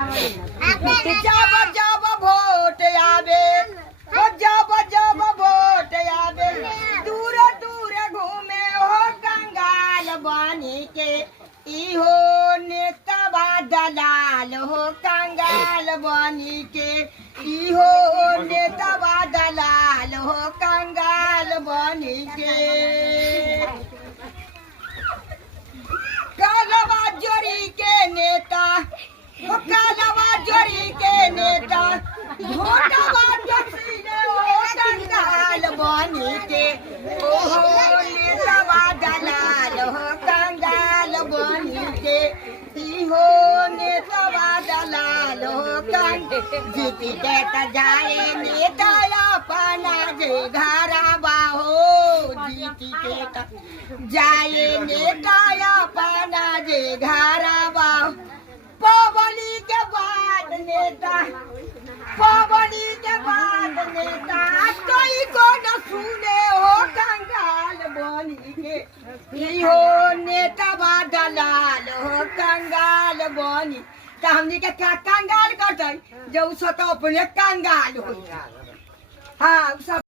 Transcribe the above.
जब जब वोट आवे जब जब वोट आवे दूर दूर घूमे हो कंगाल बनी के इहो नेता दलाल हो कंगाल बनी के इहो नेता दलाल हो कंगाल बनी के कालवा जोड़ी के नेता कालवा जोड़ी के नेता घोटवा जसीने हो कंगाल बनी के ओहो नेता दलाल हो कंगाल बनी के इहो नेता दलाल हो जीती के त जाए नेता अपना जे घरवा हो जीती के त जाए नेता अपना जे घरवा पवनी के बाद नेता पवनी के बाद नेता कोई को न सुने हो कंगाल बनी के इहो नेता दलाल हो कंगाल बनी त हमनी के क्या कंगाल करते जो सो तो अपने कंगाल हो हाँ सब